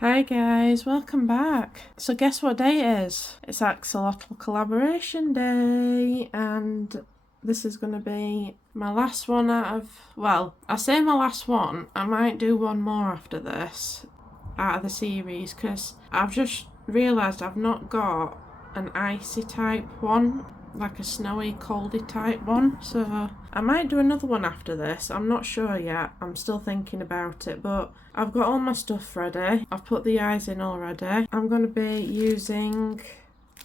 Hi guys, welcome back. So guess what day it is? It's Axolotl collaboration day, and this is going to be my last one out of, well, I say my last one, I might do one more after this out of the series because I've just realised I've not got an icy type one, like a snowy, coldy type one, so I might do another one after this. I'm not sure yet, I'm still thinking about it, but I've got all my stuff ready. I've put the eyes in already. I'm going to be using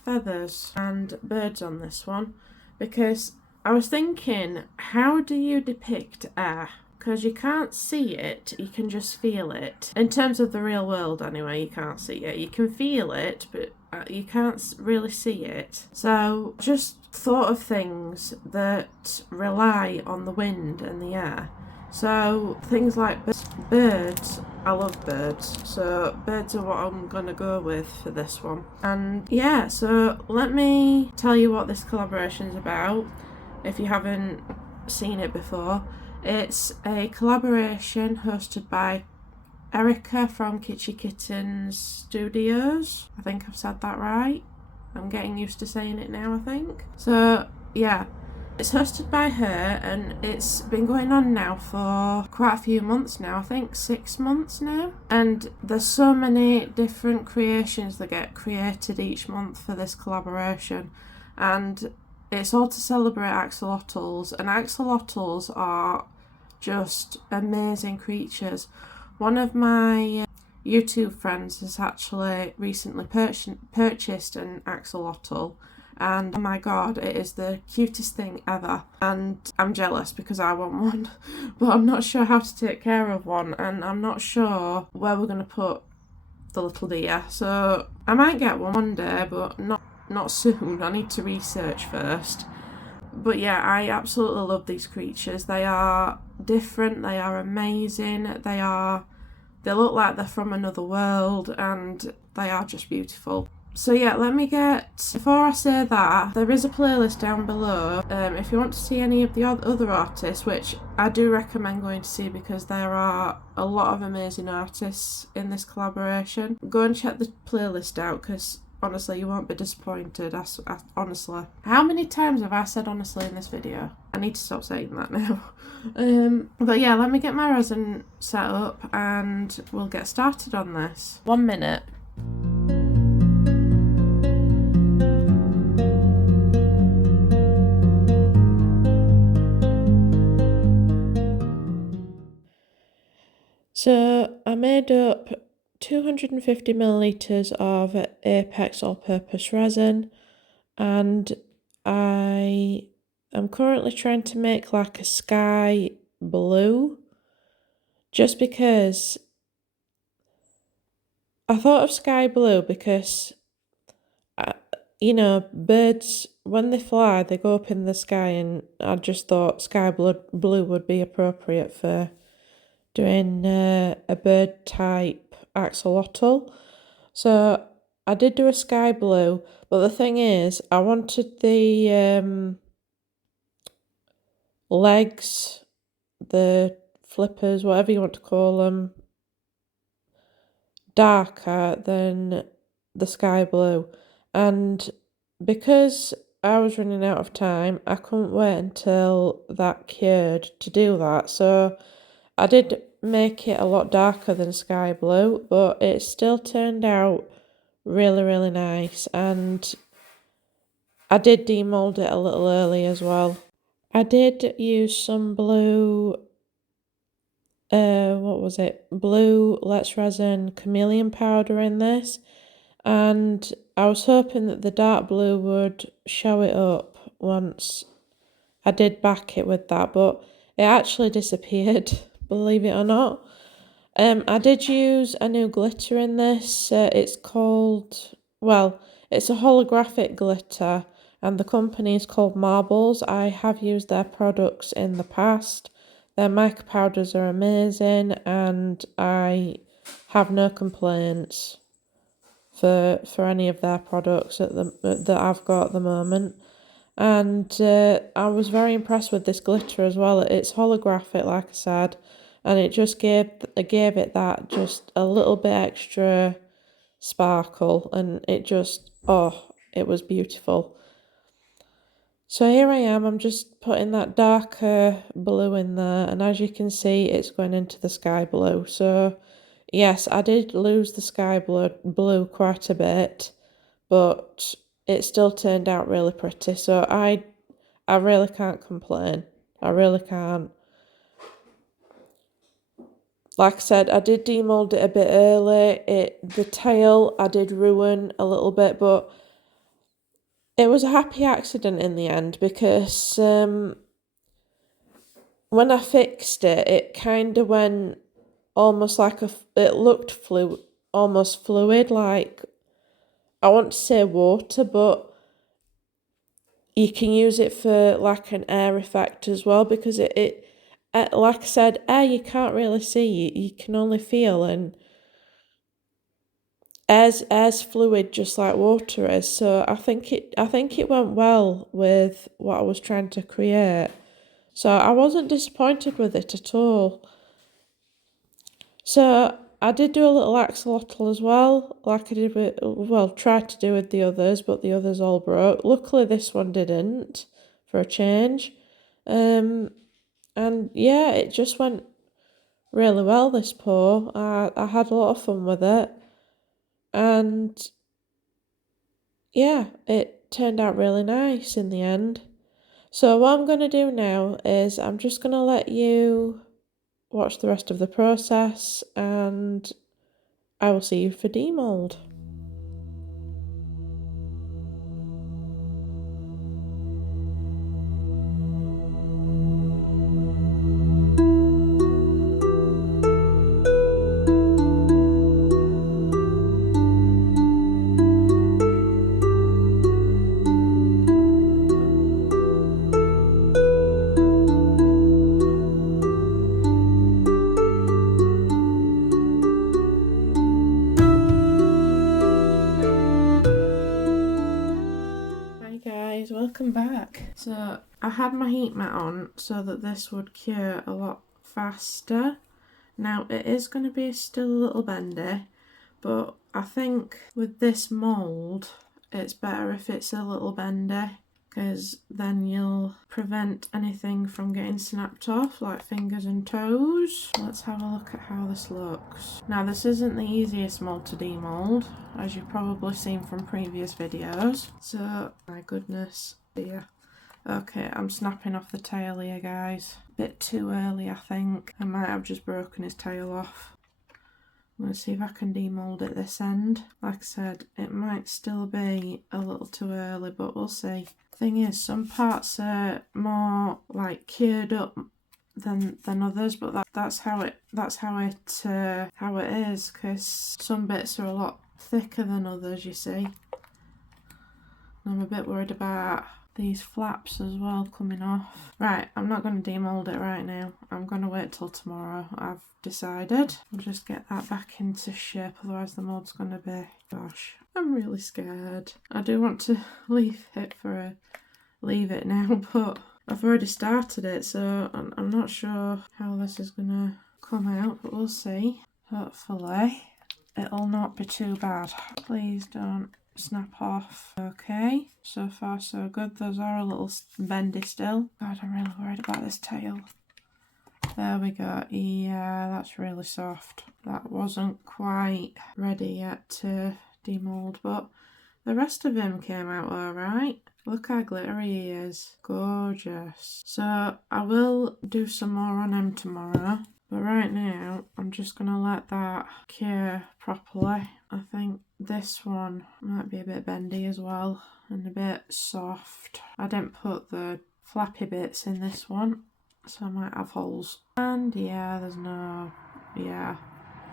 feathers and birds on this one because I was thinking, how do you depict air? Because you can't see it, you can just feel it. In terms of the real world anyway, you can't see it. You can feel it, but you can't really see it. So just thought of things that rely on the wind and the air. So things like birds, I love birds, so birds are what I'm gonna go with for this one. And yeah, so let me tell you what this collaboration is about if you haven't seen it before. It's a collaboration hosted by Erica from Kitschy Kittens Studios. I think I've said that right. I'm getting used to saying it now, I think. So yeah, it's hosted by her and it's been going on now for quite a few months now, I think 6 months now. And there's so many different creations that get created each month for this collaboration. And it's all to celebrate axolotls, and axolotls are just amazing creatures. One of my YouTube friends has actually recently purchased an axolotl, and oh my god, it is the cutest thing ever. And I'm jealous because I want one, but I'm not sure how to take care of one, and I'm not sure where we're going to put the little dear. So I might get one day, but not soon. I need to research first. But yeah, I absolutely love these creatures. They are different, they are amazing, they look like they're from another world, and they are just beautiful. So yeah, before I say that, there is a playlist down below if you want to see any of the other artists, which I do recommend going to see because there are a lot of amazing artists in this collaboration. Go and check the playlist out because honestly, you won't be disappointed. Honestly. How many times have I said honestly in this video? I need to stop saying that now. But yeah, let me get my resin set up and we'll get started on this. 1 minute. So I made up 250 millilitres of Apex all-purpose resin, and I am currently trying to make like a sky blue, just because I thought of sky blue because birds, when they fly, they go up in the sky, and I just thought sky blue would be appropriate for doing a bird type axolotl. So I did do a sky blue, but the thing is, I wanted the legs, the flippers, whatever you want to call them, darker than the sky blue. And because I was running out of time, I couldn't wait until that cured to do that. So I did make it a lot darker than sky blue, but it still turned out really, really nice. And I did demold it a little early as well. I did use some blue, blue Let's Resin chameleon powder in this. And I was hoping that the dark blue would show it up once I did back it with that, but it actually disappeared, believe it or not. I did use a new glitter in this. It's a holographic glitter, and the company is called Marbles. I have used their products in the past. Their mica powders are amazing, and I have no complaints for any of their products that I've got at the moment. And I was very impressed with this glitter as well. It's holographic, like I said, and it just gave it that just a little bit extra sparkle, and it just, oh, it was beautiful. So here I am, I'm just putting that darker blue in there, and as you can see, it's going into the sky blue. So yes, I did lose the sky blue quite a bit, but it still turned out really pretty. So I really can't complain. I really can't. Like I said, I did demold it a bit early. The tail I did ruin a little bit, but it was a happy accident in the end, because when I fixed it, it kind of went almost like it looked almost fluid, like, I want to say water, but you can use it for like an air effect as well, because it like I said, air you can't really see, you can only feel, and air's fluid just like water is. So I think it went well with what I was trying to create. So I wasn't disappointed with it at all. So I did do a little axolotl as well, like I did with, well, tried to do with the others, but the others all broke. Luckily this one didn't, for a change. And yeah, it just went really well, this pour. I had a lot of fun with it. And yeah, it turned out really nice in the end. So what I'm going to do now is I'm just going to let you watch the rest of the process, and I will see you for demold. Welcome back. So I had my heat mat on so that this would cure a lot faster. Now it is going to be still a little bendy, but I think with this mould it's better if it's a little bendy, because then you'll prevent anything from getting snapped off, like fingers and toes. Let's have a look at how this looks. Now this isn't the easiest mould to demold, as you've probably seen from previous videos. So, my goodness, dear. Okay, I'm snapping off the tail here, guys. A bit too early, I think. I might have just broken his tail off. I'm going to see if I can demold it this end. Like I said, it might still be a little too early, but we'll see. Thing is, some parts are more like cured up than others, but that's how it is, because some bits are a lot thicker than others, you see. And I'm a bit worried about these flaps as well coming off. Right, I'm not going to demold it right now. I'm going to wait till tomorrow, I've decided. I'll just get that back into shape, otherwise the mould's going to be... Gosh, I'm really scared. I do want to leave it now, but I've already started it, so I'm not sure how this is going to come out, but we'll see. Hopefully it'll not be too bad. Please don't snap off. Okay, so far so good. Those are a little bendy still. God, I'm really worried about this tail. There we go. Yeah, that's really soft. That wasn't quite ready yet to demold, but the rest of him came out alright. Look how glittery he is. Gorgeous. So I will do some more on him tomorrow, but right now I'm just going to let that cure properly. I think this one might be a bit bendy as well and a bit soft. I didn't put the flappy bits in this one, so I might have holes. And yeah,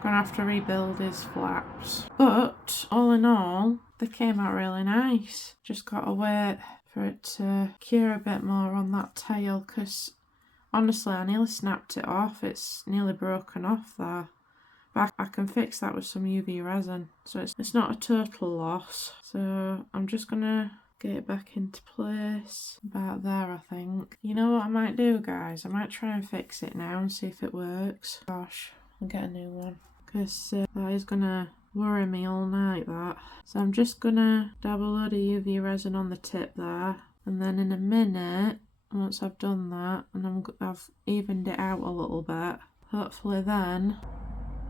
gonna have to rebuild his flaps. But all in all, they came out really nice. Just gotta wait for it to cure a bit more on that tail, because honestly I nearly snapped it off. It's nearly broken off there. But I can fix that with some UV resin, so it's not a total loss. So I'm just gonna get it back into place. About there, I think. You know what I might do, guys? I might try and fix it now and see if it works. Gosh, I'll get a new one. Because that is gonna worry me all night, that. So I'm just gonna dab a load of UV resin on the tip there. And then in a minute, once I've done that, and I've evened it out a little bit, hopefully then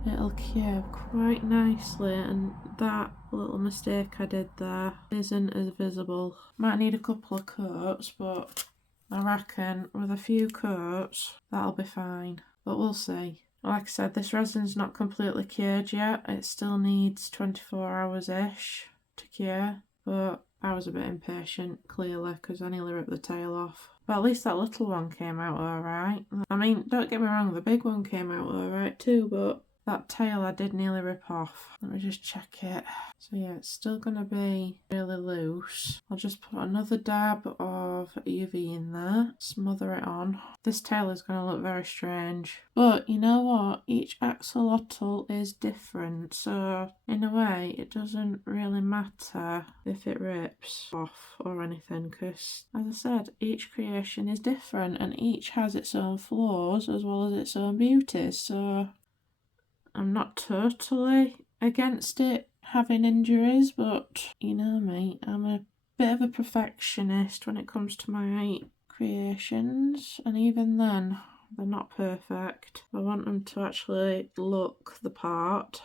it'll cure quite nicely, and that little mistake I did there isn't as visible. Might need a couple of coats, but I reckon with a few coats that'll be fine. But we'll see. Like I said, this resin's not completely cured yet. It still needs 24 hours-ish to cure, but I was a bit impatient, clearly, because I nearly ripped the tail off. But at least that little one came out alright. I mean, don't get me wrong, the big one came out alright too, but that tail I did nearly rip off. Let me just check it. So yeah, it's still going to be really loose. I'll just put another dab of UV in there, smother it on. This tail is going to look very strange. But you know what? Each axolotl is different. So in a way, it doesn't really matter if it rips off or anything. Because as I said, each creation is different and each has its own flaws as well as its own beauties. So I'm not totally against it having injuries, but you know me, I'm a bit of a perfectionist when it comes to my creations, and even then, they're not perfect. I want them to actually look the part.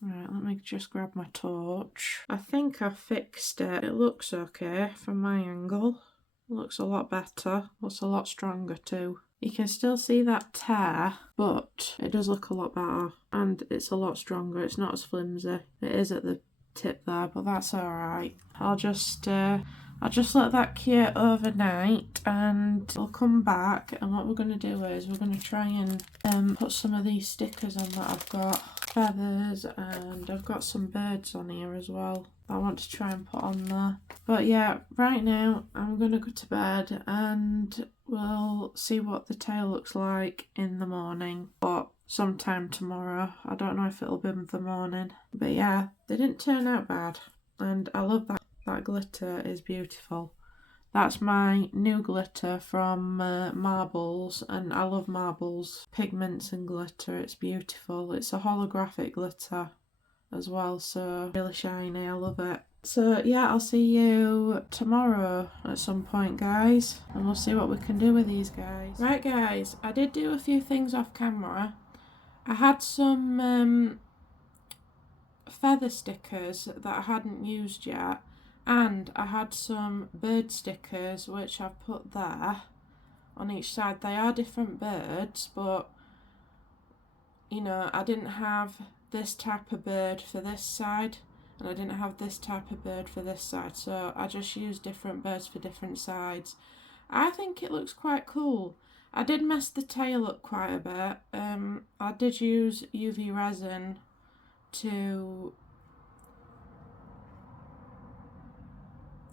Right, let me just grab my torch. I think I fixed it. It looks okay from my angle. It looks a lot better. Looks a lot stronger too. You can still see that tear, but it does look a lot better and it's a lot stronger. It's not as flimsy. It is at the tip there, but that's alright. I'll just let that cure overnight and I'll come back, and what we're going to do is we're going to try and put some of these stickers on that I've got. Feathers, and I've got some birds on here as well I want to try and put on there. But yeah, right now I'm going to go to bed and we'll see what the tail looks like in the morning, or sometime tomorrow. I don't know if it'll be the morning, but yeah, they didn't turn out bad, and I love that. That glitter is beautiful. That's my new glitter from Marbles, and I love Marbles pigments and glitter. It's beautiful. It's a holographic glitter as well, so really shiny. I love it. So yeah, I'll see you tomorrow at some point, guys, and we'll see what we can do with these guys. Right guys, I did do a few things off camera. I had some feather stickers that I hadn't used yet, and I had some bird stickers which I've put there on each side. They are different birds, but you know, I didn't have this type of bird for this side and I didn't have this type of bird for this side, so I just used different birds for different sides. I think it looks quite cool. I did mess the tail up quite a bit. I did use UV resin to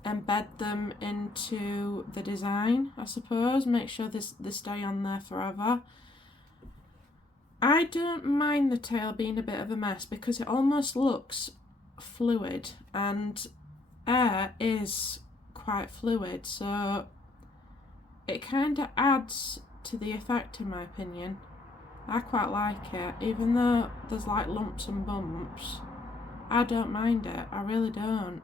embed them into the design, I suppose, make sure they stay on there forever. I don't mind the tail being a bit of a mess because it almost looks fluid, and air is quite fluid, so it kind of adds to the effect in my opinion. I quite like it, even though there's like lumps and bumps. I don't mind it, I really don't.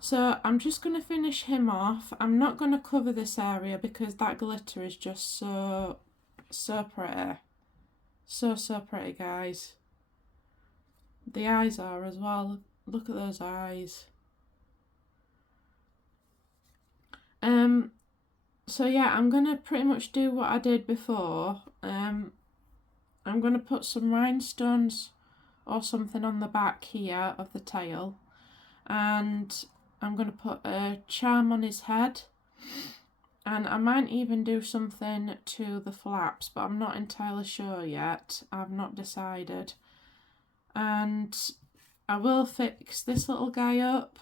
So I'm just going to finish him off. I'm not going to cover this area because that glitter is just so pretty. So pretty, guys. The eyes are as well. Look at those eyes. So yeah, I'm going to pretty much do what I did before. I'm going to put some rhinestones or something on the back here of the tail, and I'm going to put a charm on his head, and I might even do something to the flaps, but I'm not entirely sure yet. I've not decided. And I will fix this little guy up,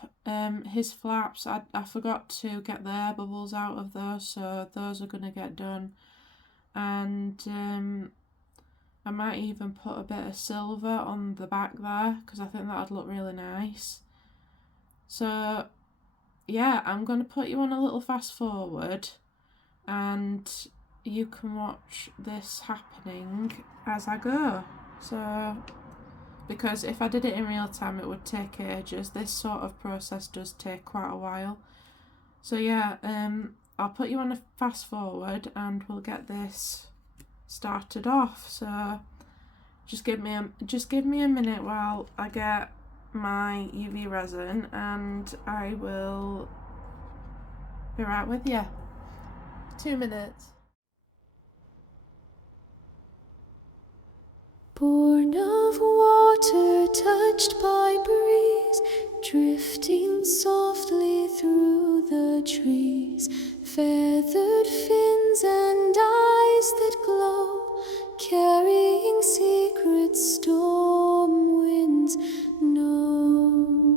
his flaps. I forgot to get the air bubbles out of those, so those are going to get done. And I might even put a bit of silver on the back there because I think that would look really nice. So yeah, I'm going to put you on a little fast forward and you can watch this happening as I go. So, because if I did it in real time, it would take ages. This sort of process does take quite a while. So yeah, I'll put you on a fast forward and we'll get this started off. So just give me a minute while I get my UV resin and I will be right with you. 2 minutes. Born of water, touched by breeze, drifting softly through the trees, feathered fins and eyes that glow, carrying secrets storm winds know.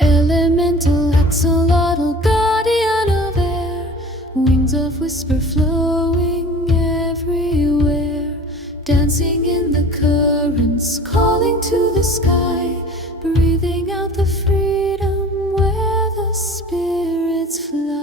Elemental axolotl, guardian of air, wings of whisper flowing everywhere, dancing in the currents, calling to the sky, breathing out the freedom where the spirits fly.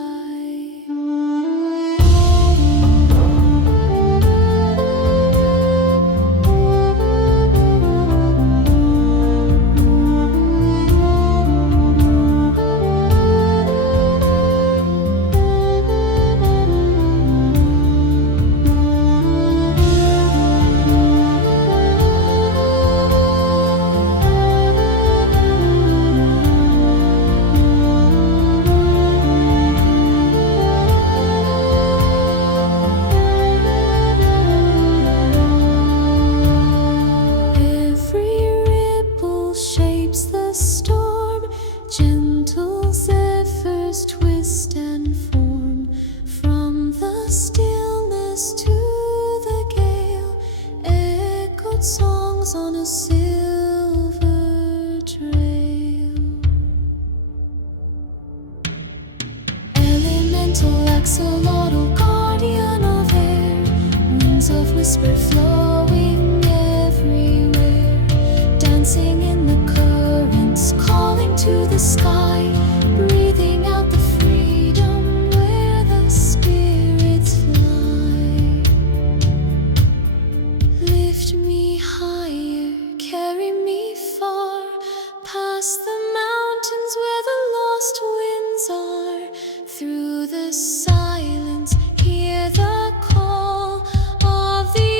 On a silver trail, elemental axolotl, guardian of air, wings of whisper flowing everywhere, dancing in the currents, calling to the sky, breathing out the freedom where the spirits fly. Lift me higher, carry me far, past the mountains where the lost winds are, through the silence, hear the call of the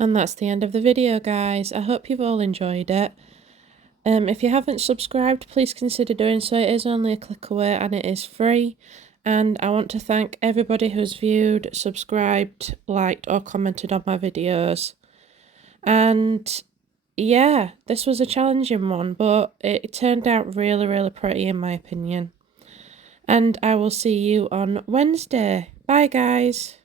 And that's the end of the video, guys. I hope you've all enjoyed it. If you haven't subscribed, please consider doing so. It is only a click away and it is free. And I want to thank everybody who's viewed, subscribed, liked or commented on my videos. And yeah, this was a challenging one, but it turned out really, really pretty in my opinion. And I will see you on Wednesday. Bye, guys.